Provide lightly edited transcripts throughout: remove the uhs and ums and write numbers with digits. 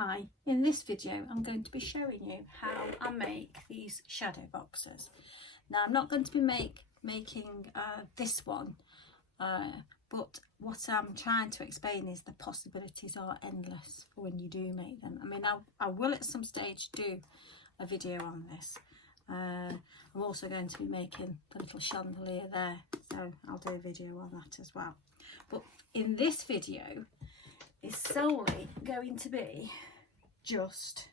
Hi, in this video I'm going to be showing you how I make these shadow boxes. Now I'm not going to be making this one, but what I'm trying to explain is the possibilities are endless when you do make them. I mean, I will at some stage do a video on this. I'm also going to be making the little chandelier there, so I'll do a video on that as well. But in this video is solely going to be just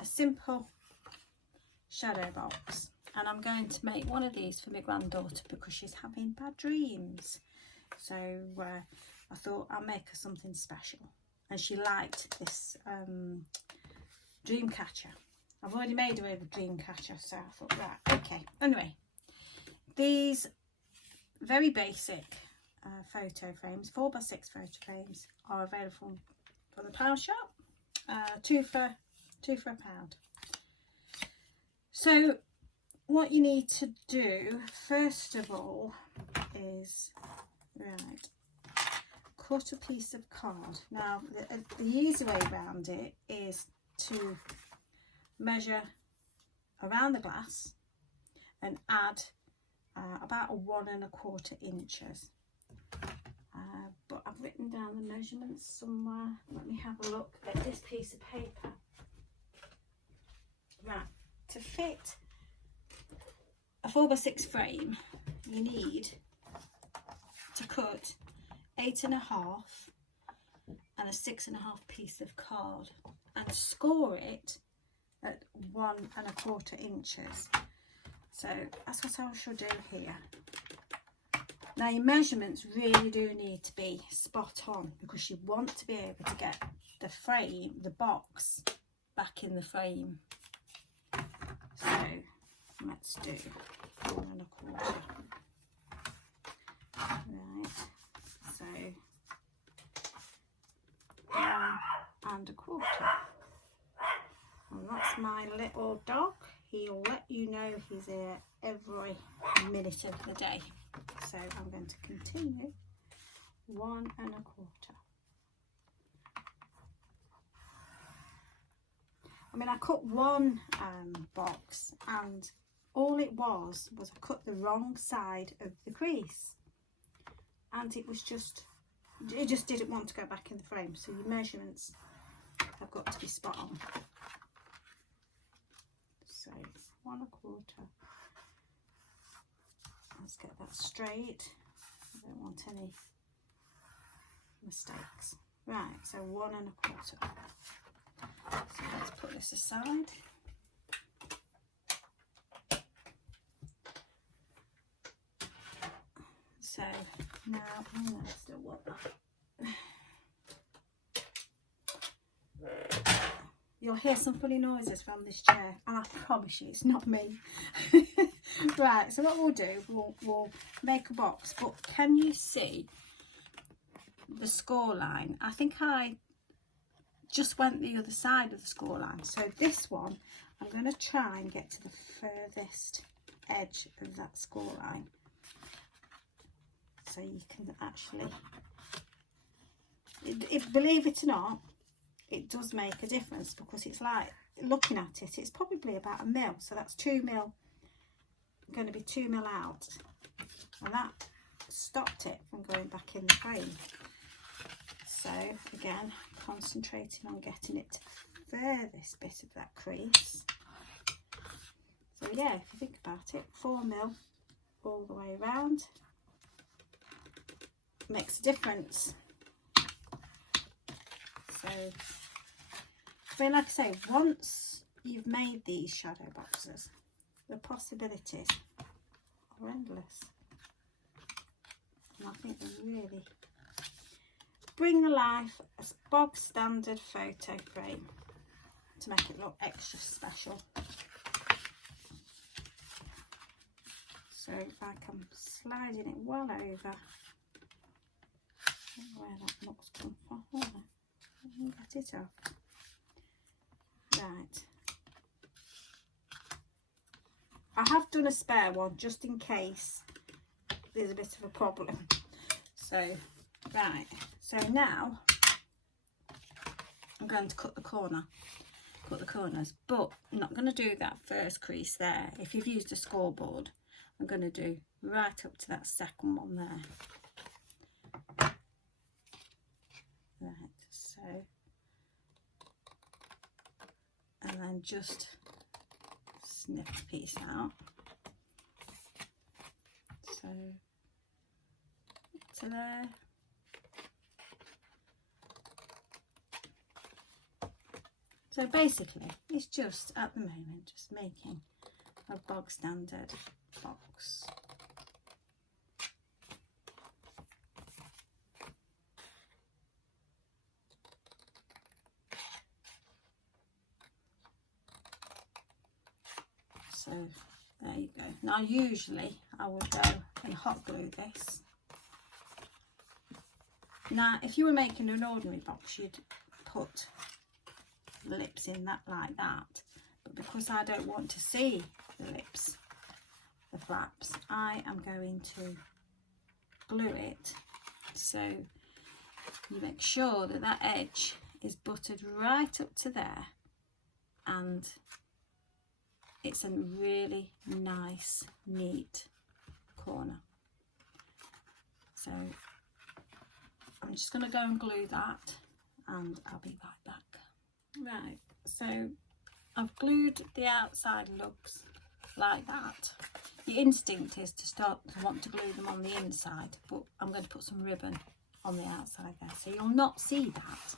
a simple shadow box, and I'm going to make one of these for my granddaughter because she's having bad dreams, so I thought I'll make her something special, and she liked this dream catcher. I've already made her a dream catcher, so I thought, right, okay. Anyway, these very basic photo frames, 4x6 photo frames, are available from the Power Shop. Two for £1. So what you need to do first of all is cut a piece of card. Now the easy way around it is to measure around the glass and add about 1 1/4 inches. But I've written down the measurements somewhere. Let me have a look at this piece of paper. Right, to fit a 4x6 frame, you need to cut 8.5 and a 6.5 piece of card and score it at 1 1/4 inches. So that's what I shall do here. Now your measurements really do need to be spot on because you want to be able to get the frame, the box, back in the frame. So let's do 1 1/4. Right, so 1 1/4. And that's my little dog. He'll let you know he's here every minute of the day. So I'm going to continue 1 1/4. I mean, I cut one box, and all it was I cut the wrong side of the crease, and it just didn't want to go back in the frame. So your measurements have got to be spot on. So 1 1/4. Let's get that straight. I don't want any mistakes. Right, so 1 1/4. So let's put this aside. So now I still want that. You'll hear some funny noises from this chair, and I promise you it's not me. Right, so what we'll do, we'll make a box, but can you see the score line? I think I just went the other side of the score line. So this one, I'm going to try and get to the furthest edge of that score line. So you can actually, believe it or not, it does make a difference because it's like, looking at it, it's probably about 1 mil. So that's 2 mil. Going to be 2 mil out, and that stopped it from going back in the frame. So again, concentrating on getting it to the furthest bit of that crease. So yeah, if you think about it, 4 mil all the way around makes a difference. So I mean, like I say, once you've made these shadow boxes, the possibilities are endless, and I think they really bring to life a bog standard photo frame to make it look extra special. So if I come sliding it well over, I don't know where that looks come from. Oh, I can get it off. Right. I have done a spare one just in case there's a bit of a problem. So, right, so now I'm going to cut the corners, but I'm not going to do that first crease there. If you've used a scoreboard, I'm going to do right up to that second one there. Right, so, and then just snip the piece out. So, to there. So basically, it's just, at the moment, just making a bog standard box. So there you go. Now usually I would go and hot glue this. Now if you were making an ordinary box, you'd put the lips in that like that, but because I don't want to see the lips, the flaps, I am going to glue it so you make sure that that edge is buttered right up to there, and it's a really nice neat corner. So I'm just going to go and glue that and I'll be right back. Right, so I've glued the outside lugs like that. Your instinct is to start to want to glue them on the inside, but I'm going to put some ribbon on the outside there so you'll not see that.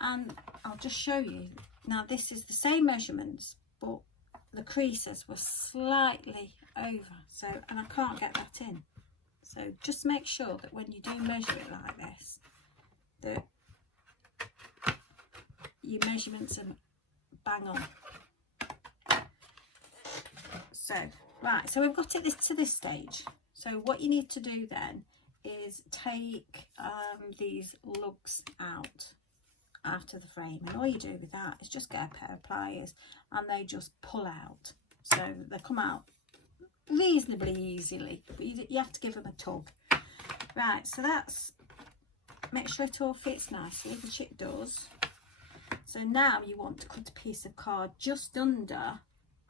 And I'll just show you. Now this is the same measurements, but the creases were slightly over, so, and I can't get that in. So just make sure that when you do measure it like this, that your measurements are bang on. So right, so we've got it to this stage. So what you need to do then is take these lugs out after the frame, and all you do with that is just get a pair of pliers and they just pull out. So they come out reasonably easily, but you have to give them a tug. Right, so that's, make sure it all fits nicely, which it does. So now you want to cut a piece of card just under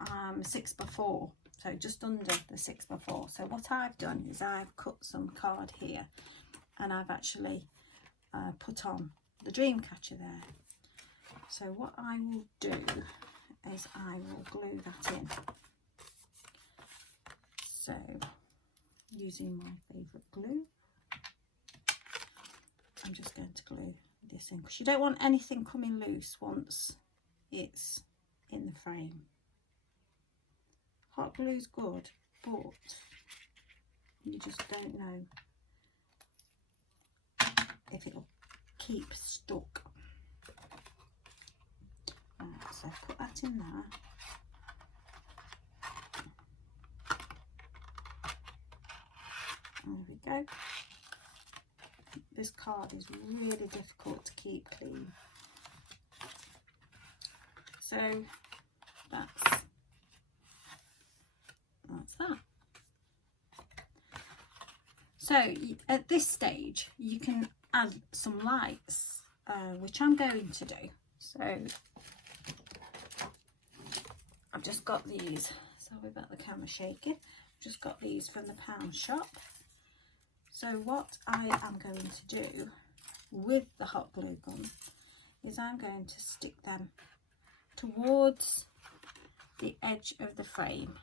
6x4, so just under the 6x4. So what I've done is I've cut some card here and I've actually put on the dream catcher there. So what I will do is I will glue that in. So using my favourite glue, I'm just going to glue this in, because you don't want anything coming loose once it's in the frame. Hot glue's good, but you just don't know if it'll keep stuck. Right, so put that in there. There we go. This card is really difficult to keep clean. So that's that. So at this stage you can add some lights, which I'm going to do. So I've just got these, sorry about the camera shaking, just got these from the pound shop. So what I am going to do with the hot glue gun is I'm going to stick them towards the edge of the frame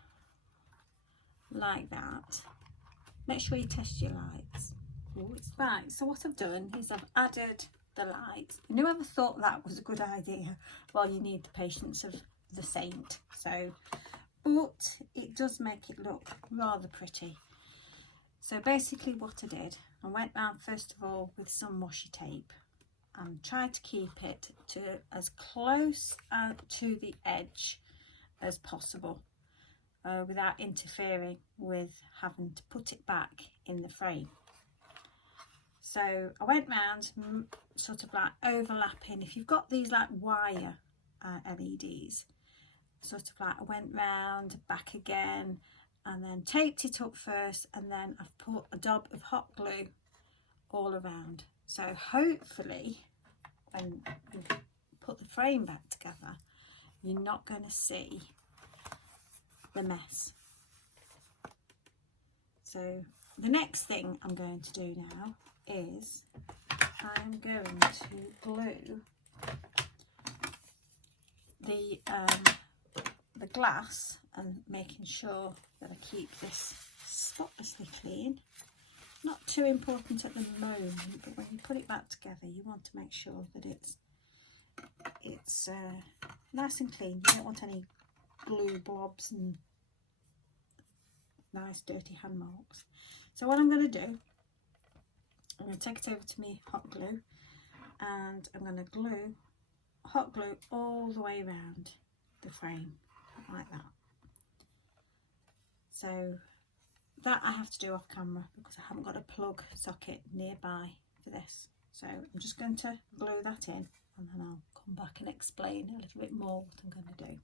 like that. Make sure you test your lights. Oh, it's right. So what I've done is I've added the lights. And whoever thought that was a good idea? Well, you need the patience of the saint. So, but it does make it look rather pretty. So basically what I did, I went round first of all with some washi tape and tried to keep it to as close to the edge as possible without interfering with having to put it back in the frame. So I went round sort of like overlapping. If you've got these like wire LEDs, sort of like I went round, back again, and then taped it up first, and then I've put a dab of hot glue all around. So hopefully when you put the frame back together, you're not going to see the mess. So the next thing I'm going to do now is I'm going to glue the glass, and making sure that I keep this spotlessly clean. Not too important at the moment, but when you put it back together, you want to make sure that it's nice and clean. You don't want any glue blobs and nice dirty hand marks. So what I'm going to do, I'm going to take it over to my hot glue, and I'm going to hot glue all the way around the frame like that. So that I have to do off camera because I haven't got a plug socket nearby for this. So I'm just going to glue that in, and then I'll come back and explain a little bit more what I'm going to do.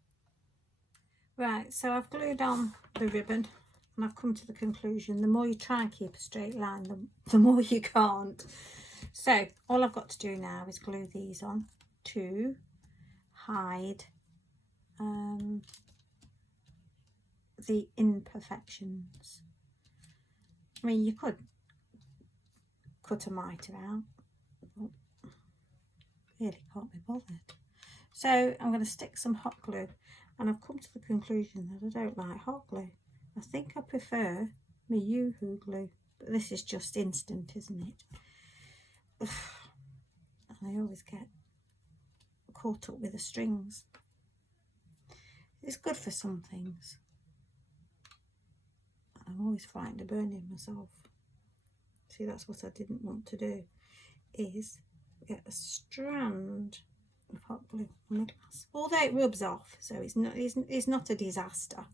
Right, so I've glued on the ribbon, and I've come to the conclusion the more you try and keep a straight line, the more you can't. So all I've got to do now is glue these on to hide the imperfections. I mean, you could cut a mitre out, but really can't be bothered. So I'm going to stick some hot glue, and I've come to the conclusion that I don't like hot glue. I think I prefer my Yoo-hoo glue, but this is just instant, isn't it? And I always get caught up with the strings. It's good for some things. I'm always frightened of burning myself. See, that's what I didn't want to do, is get a strand of hot glue on the glass. Although it rubs off, so it's not a disaster.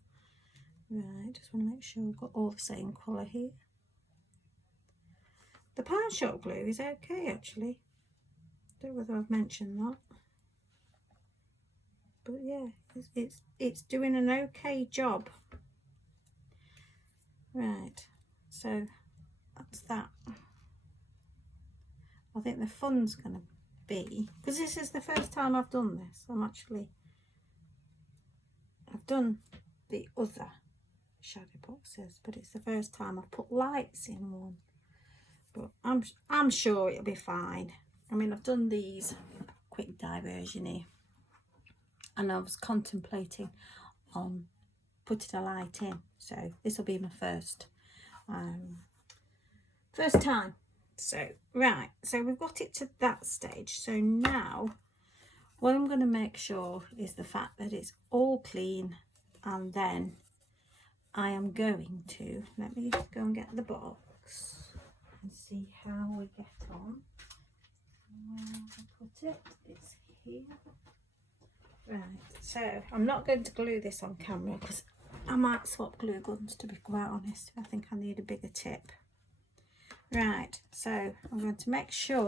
Right, just want to make sure we've got all the same colour here. The Pound Shop glue is okay, actually. Don't know whether I've mentioned that. But yeah, it's doing an okay job. Right, so that's that. I think the fun's going to be, because this is the first time I've done this. I've done the other shadow boxes, but it's the first time I've put lights in one. But I'm sure it'll be fine. I mean, I've done these, quick diversion here, and I was contemplating on putting a light in, so this will be my first time. So right, so we've got it to that stage. So now what I'm going to make sure is the fact that it's all clean, and then I am going to, let me just go and get the box and see how we get on. Where I put it, it's here. Right, so I'm not going to glue this on camera because I might swap glue guns, to be quite honest. I think I need a bigger tip. Right, so I'm going to make sure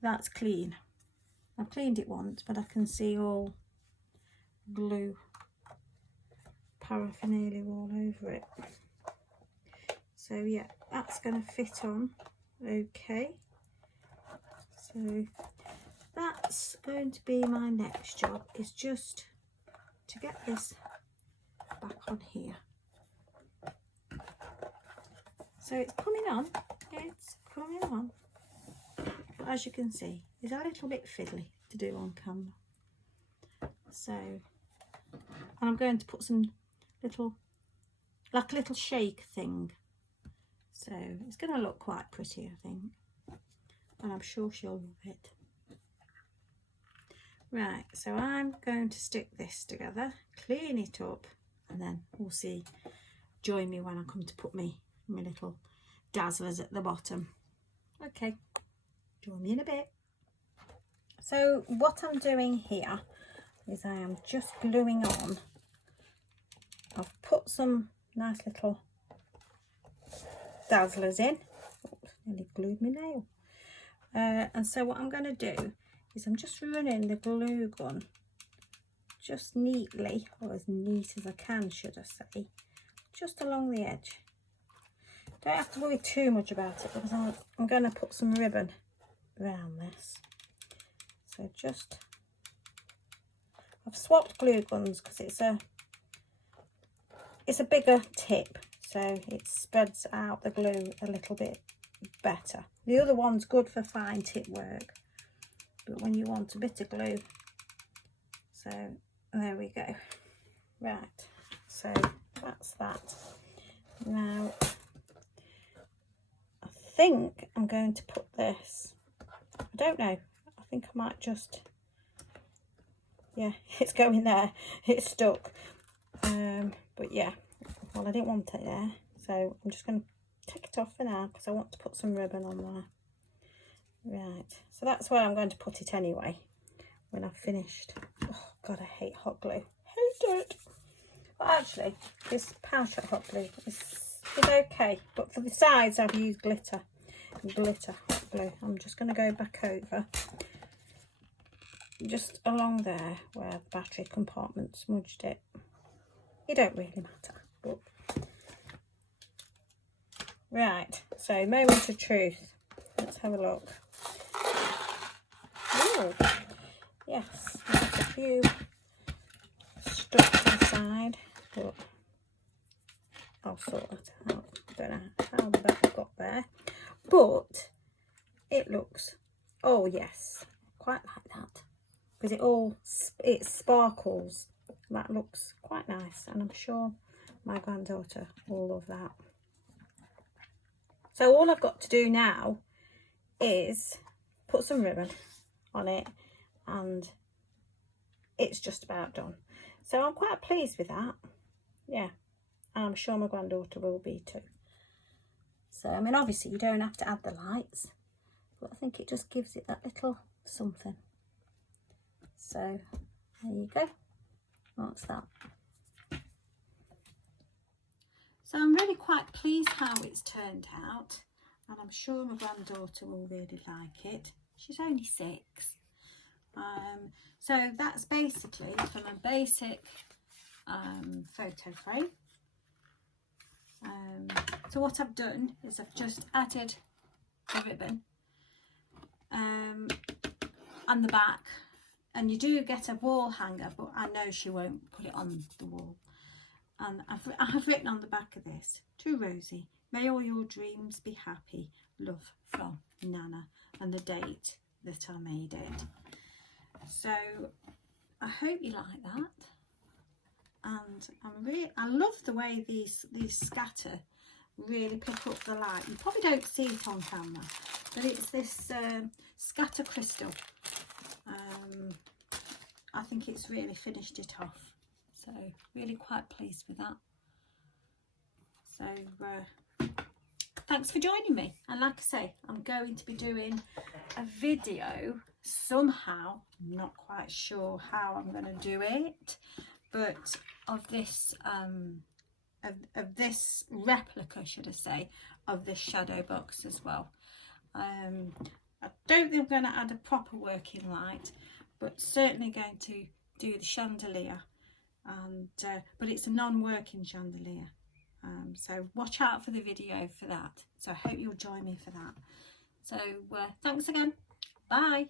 that's clean. I've cleaned it once, but I can see all glue paraphernalia all over it. So yeah, that's going to fit on okay. So that's going to be my next job, is just to get this back on here. So it's coming on, but as you can see, it's a little bit fiddly to do on camera. So, and I'm going to put some little shake thing. So it's going to look quite pretty, I think, and I'm sure she'll love it. Right, so I'm going to stick this together, clean it up, and then we'll see. Join me when I come to put my little dazzlers at the bottom. Okay, join me in a bit. So what I'm doing here is I am just gluing on. I've put some nice little dazzlers in. Oops, nearly glued my nail. And so what I'm going to do is I'm just running the glue gun just neatly, or as neat as I can, should I say, just along the edge. Don't have to worry too much about it because I'm going to put some ribbon around this. So just, I've swapped glue guns because it's a bigger tip, so it spreads out the glue a little bit better. The other one's good for fine tip work, but when you want a bit of glue, so there we go. Right, so that's that. Now I think I'm going to put this, I don't know, I think I might just, yeah, it's going there, it's stuck. But yeah, well, I didn't want it there, so I'm just going to take it off for now because I want to put some ribbon on there. Right, so that's where I'm going to put it anyway when I've finished. Oh god, I hate hot glue, hate it. But actually this Pound Shop hot glue is okay, but for the sides I've used glitter hot glue. I'm just going to go back over just along there where the battery compartment smudged it. It don't really matter, but right, so moment of truth. Let's have a look. Oh, yes, there's a few stuck inside, but I'll sort that out. Don't know how that got there, but it looks, oh yes, quite like that, because it sparkles. That looks quite nice, and I'm sure my granddaughter will love that. So all I've got to do now is put some ribbon on it, and it's just about done. So I'm quite pleased with that. Yeah, and I'm sure my granddaughter will be too. So I mean, obviously you don't have to add the lights, but I think it just gives it that little something. So there you go. What's that? So I'm really quite pleased how it's turned out, and I'm sure my granddaughter will really like it. She's only 6. So that's basically from a basic photo frame. So what I've done is I've just added a ribbon on the back, and you do get a wall hanger, but I know she won't put it on the wall. And I have written on the back of this, to Rosie, may all your dreams be happy, love from Nana, and the date that I made it. So I hope you like that, and I love the way these scatter really pick up the light. You probably don't see it on camera, but it's this scatter crystal. I think it's really finished it off, so really quite pleased with that. So thanks for joining me, and like I say, I'm going to be doing a video somehow, I'm not quite sure how I'm going to do it, but of this of this replica, should I say, of this shadow box as well. I don't think I'm going to add a proper working light, but certainly going to do the chandelier, and but it's a non-working chandelier, so watch out for the video for that. So I hope you'll join me for that. So thanks again, bye.